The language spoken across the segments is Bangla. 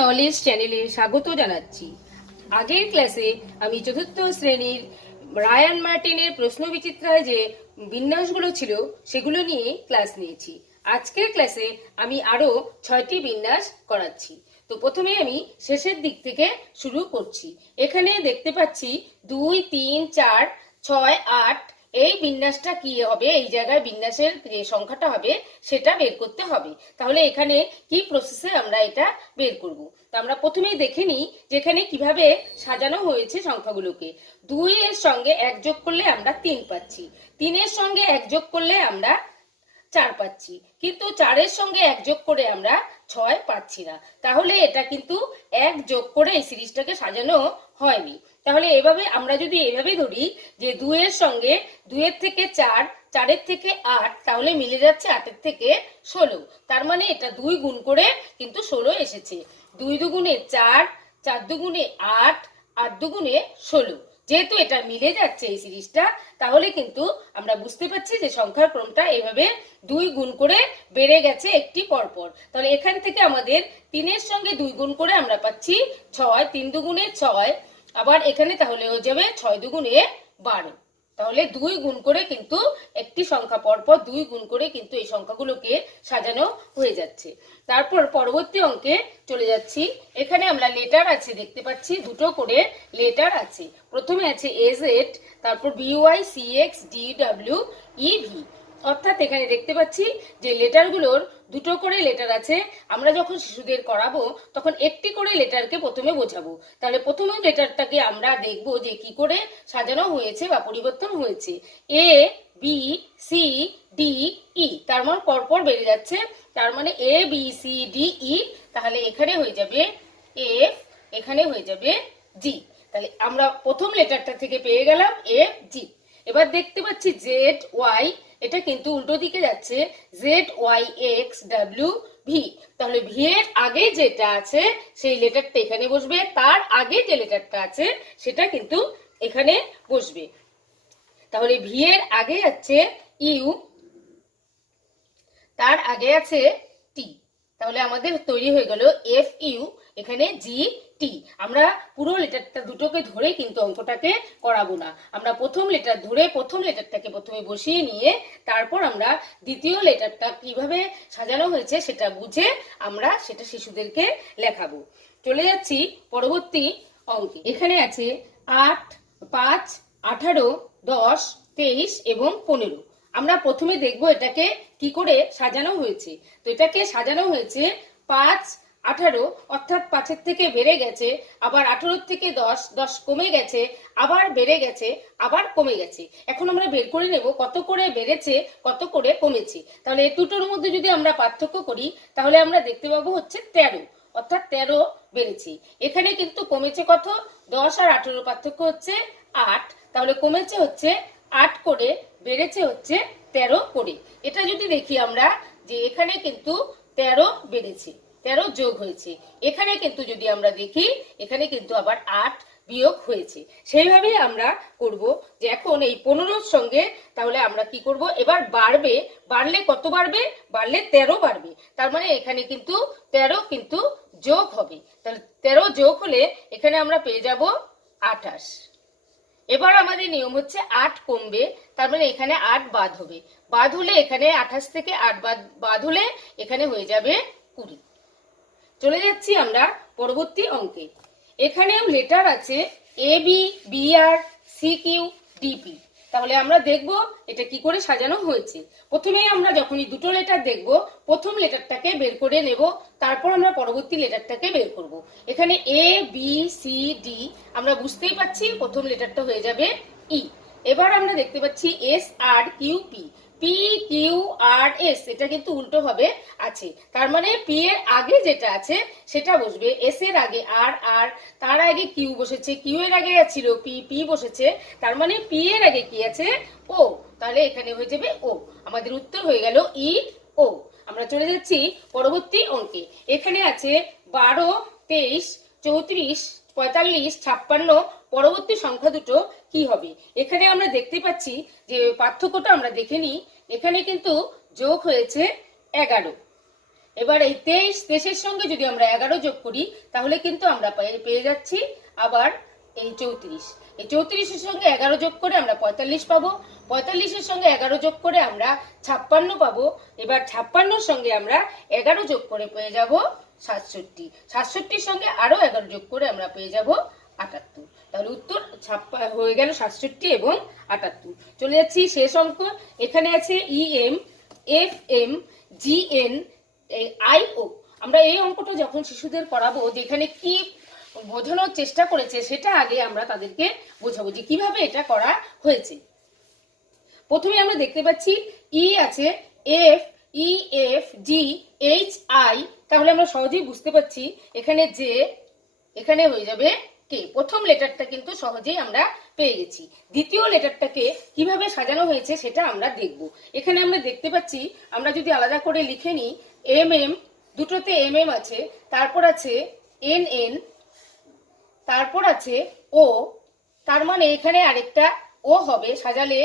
নলেজ চ্যানেলে স্বাগত জানাচ্ছি। আগের ক্লাসে আমি চতুর্থ শ্রেণীর রায়ান মার্টিনের প্রশ্ন বিচিত্রায় যে বিন্যাসগুলো ছিল সেগুলো নিয়ে ক্লাস নিয়েছি। আজকের ক্লাসে আমি আরো 6টি বিন্যাস করাচ্ছি। তো প্রথমে আমি শেষের দিক থেকে শুরু করছি। এখানে দেখতে পাচ্ছি 2, 3, 4, 6, 8 এই বিন্যাসটা কি হবে, এই জায়গায় বিন্যাসের যে সংখ্যাটা হবে সেটা বের করতে হবে। তাহলে এখানে কি প্রসেসে আমরা এটা বের করব। তো আমরা প্রথমেই দেখে নিই যেখানে কিভাবে সাজানো হয়েছে সংখ্যাগুলোকে। 2 এর সঙ্গে 1 যোগ করলে আমরা 3 পাচ্ছি, 3 এর সঙ্গে 1 যোগ করলে আমরা 4 পাচ্ছি, কিন্তু 4 এর সঙ্গে 1 যোগ করে আমরা 6 পাচ্ছি না। তাহলে এটা কিন্তু 1 যোগ করে এই সিরিজটাকে সাজানো হয়নি। তাহলে এভাবে আমরা যদি এভাবে ধরি যে 2 এর সঙ্গে 2 এর থেকে 4, 4 এর থেকে 8, তাহলে মিলে যাচ্ছে 8 এর থেকে 16। তার মানে এটা 2 গুণ করে কিন্তু 16 এসেছে। 2 দুগুণে 4, 4 দুগুণে 8, 8 দুগুণে 16। যেহেতু এটা মিলে যাচ্ছে এই সিরিজটা, তাহলে কিন্তু আমরা বুঝতে পারছি যে সংখ্যার ক্রমটা এইভাবে 2 গুণ করে বেড়ে গেছে একটি পরপর। তাহলে এখান থেকে আমাদের 3 এর সঙ্গে 2 গুণ করে আমরা পাচ্ছি 6, 3 দুগুণে 6। আবার এখানে তাহলে হয়ে যাবে 6 দুগুণে 12। তাহলে 2 গুণ করে কিন্তু একটি সংখ্যা পরপর 2 গুণ করে কিন্তু এই সংখ্যাগুলোকে সাজানো হয়ে যাচ্ছে। তারপর পরবর্তী অঙ্কে চলে যাচ্ছি। এখানে আমরা লেটার আছে দেখতে পাচ্ছি, দুটো করে লেটার আছে। প্রথমে আছে এজেড, তারপর বিওয়াই, সিএক্স, ডিডব্লিউ, ইভি। অর্থাৎ এখানে দেখতে পাচ্ছি যে লেটারগুলোর দুটো করে লেটার আছে। আমরা যখন শিশুদের করাবো তখন একটি করে লেটারকে প্রথমে বোঝাবো। তাহলে প্রথমে লেটারটাকে আমরা দেখবো যে কি করে সাজানো হয়েছে বা পরিবর্তন হয়েছে। এ, বি, সি, ডি, ই, তার মানে পরপর বেড়ে যাচ্ছে। তার মানে এ, বি, সি, ডি, ই। তাহলে এখানে হয়ে যাবে এফ, এখানে হয়ে যাবে জি। তাহলে আমরা প্রথম লেটারটা থেকে পেয়ে গেলাম এফ, জি। এবার দেখতে পাচ্ছি জেড, ওয়াই, এটা কিন্তু উল্টো দিকে যাচ্ছে, Z, Y, X, W, V. তাহলে ভি এর আগে যেটা আছে সেই লেটারটা এখানে বসবে, তার আগে যে লেটারটা আছে সেটা কিন্তু এখানে বসবে। তাহলে ভি এর আগে আছে ইউ, তার আগে আছে টি। তাহলে আমাদের তৈরি হয়ে গেল এফ ইউ, এখানে জি টি। আমরা পুরো লেটারটা দুটোকে ধরে কিন্তু অঙ্কটাকে করাবো না। আমরা প্রথম লেটার ধরে প্রথম লেটারটাকে প্রথমে বসিয়ে নিয়ে তারপর আমরা দ্বিতীয় লেটারটা কিভাবে সাজানো হয়েছে সেটা বুঝে আমরা সেটা শিশুদেরকে লেখাবো। চলে যাচ্ছি পরবর্তী অঙ্কে। এখানে আছে 8, 5, 18, 10, 23 এবং 15। আমরা প্রথমে দেখবো এটাকে কি করে সাজানো হয়েছে। তো এটাকে সাজানো হয়েছে 5, 18, অর্থাৎ 5 থেকে বেড়ে গেছে, আবার 18 থেকে 10, 10 কমে গেছে, আবার বেড়ে গেছে, আবার কমে গেছে। এখন আমরা বের করে নেব কত করে বেড়েছে, কত করে কমেছে। তাহলে এই দুটোর মধ্যে যদি আমরা পার্থক্য করি তাহলে আমরা দেখতে পাবো হচ্ছে 13, অর্থাৎ 13 বেড়েছে। এখানে কিন্তু কমেছে কত, 10 আর 18 পার্থক্য হচ্ছে 8। তাহলে কমেছে হচ্ছে 8 করে, বেড়েছে হচ্ছে 13 করে। এটা যদি দেখি আমরা যে এখানে কিন্তু 13 বেড়েছে, 13 যোগ হয়েছে। এখানে কিন্তু যদি আমরা দেখি এখানে কিন্তু আবার 8 বিয়োগ হয়েছে। সেইভাবেই আমরা করব যে এখন এই 15-র সঙ্গে তাহলে আমরা কি করব, এবার বাড়বে, বাড়লে কত বাড়বে, বাড়লে 13 বাড়বে। তার মানে এখানে কিন্তু 13 কিন্তু যোগ হবে। তাহলে 13 যোগ হলে এখানে আমরা পেয়ে যাব 28। এবার আমাদের নিয়ম হচ্ছে 8 কমবে, তার মানে এখানে 8 বাদ হবে। বাদ হলে এখানে 28 থেকে 8 বাদ হলে এখানে হয়ে যাবে 20। চলে যাচ্ছি আমরা পরবর্তী অঙ্কে। এখানেও লেটার আছে এ, বি, বি, আর, সি, কিউ, ডিপি। তাহলে আমরা দেখব এটা কি করে সাজানো হয়েছে। প্রথমে আমরা যখনই দুটো লেটার দেখব প্রথম লেটারটাকে বের করে নেব, তারপর আমরা পরবর্তী লেটারটাকে বের করব। এখানে এ, বি, সি, ডি, আমরা বুঝতেই পাচ্ছি প্রথম লেটারটা হয়ে যাবে ই। এবার আমরা দেখতে পাচ্ছি এস, আর, কিউ, পি, পি, কিউ, আর, এস, এটা কিন্তু উল্টো ভাবে আছে। তার মানে পি এর আগে যেটা আছে সেটা বসবে, এস এর আগে আর, আর তার আগে কিউ বসেছে, কিউ এর আগে ছিল পি, পি বসেছে, তার মানে পি এর আগে কি আছে, ও। তাহলে এখানে হয়ে যাবে ও। আমাদের উত্তর হয়ে গেল ই, ও। আমরা চলে যাচ্ছি পরবর্তী অঙ্কে। এখানে আছে 12, 23, 34, 45, 56। পরবর্তী সংখ্যা দুটো কি হবে। এখানে আমরা দেখতে পাচ্ছি যে পার্থক্যটা আমরা দেখে নিই। এখানে কিন্তু যোগ হয়েছে 11, এবার এই 23 সঙ্গে যদি আমরা 11 যোগ করি তাহলে কিন্তু আমরা পেয়ে যাচ্ছি আবার এই 34। এই 34-এর সঙ্গে 11 যোগ করে আমরা 45 পাবো, 45-এর সঙ্গে 11 যোগ করে আমরা 56 পাবো। এবার 56-এর সঙ্গে আমরা 11 যোগ করে পেয়ে যাব 67, 67-এর সঙ্গে আরো 11 যোগ করে আমরা পেয়ে যাব 78। তাহলে উত্তর হয়ে গেল 67 এবং 78। চলে যাচ্ছি শেষ অঙ্ক। এখানে আছে EM, FM, GN, IO। আমরা এই অঙ্কটা যখন শিশুদের পড়াবো যেখানে কি বোঝানোর চেষ্টা করেছে সেটা আগে আমরা তাদেরকে বোঝাবো যে কিভাবে এটা করা হয়েছে। প্রথমে আমরা দেখতে পাচ্ছি ই আছে, F, E F, G, H, I. তাহলে আমরা সহজেই বুঝতে পারছি এখানে যে, এখানে হয়ে যাবে কে। প্রথম লেটারটা কিন্তু সহজেই আমরা পেয়ে গেছি। দ্বিতীয় লেটারটাকে কিভাবে সাজানো হয়েছে সেটা আমরা দেখব। এখানে আমরা দেখতে পাচ্ছি, আমরা যদি আলাদা করে লিখে নিই, এম এম, দুটোতে এম এম আছে, তারপর আছে এন এন, তারপর আছে ও। তার মানে এখানে আরেকটা ও হবে, সাজালে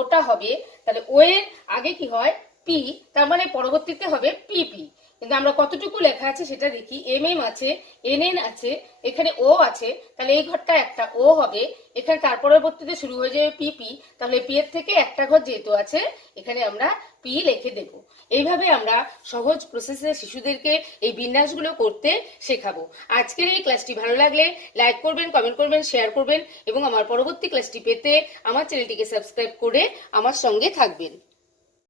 ওটা হবে। তাহলে ও এর আগে কি হয়? পি, তার মানে পরবর্তীতে হবে পিপি। কিন্তু আমরা কতটুকু লেখা আছে সেটা দেখি। এম এম আছে, এন এন আছে, এখানে ও আছে, তাহলে এই ঘরটা একটা ও হবে। এখানে তার পরবর্তীতে শুরু হয়ে যাবে পিপি, তাহলে পি এর থেকে একটা ঘর যেহেতু আছে এখানে আমরা পি লিখে দেব। এইভাবে আমরা সহজ প্রসেসে শিশুদেরকে এই বিন্যাসগুলো করতে শেখাবো। আজকের এই ক্লাসটি ভালো লাগলে লাইক করবেন, কমেন্ট করবেন, শেয়ার করবেন এবং আমার পরবর্তী ক্লাসটি পেতে আমার চ্যানেলটিকে সাবস্ক্রাইব করে আমার সঙ্গে থাকবেন।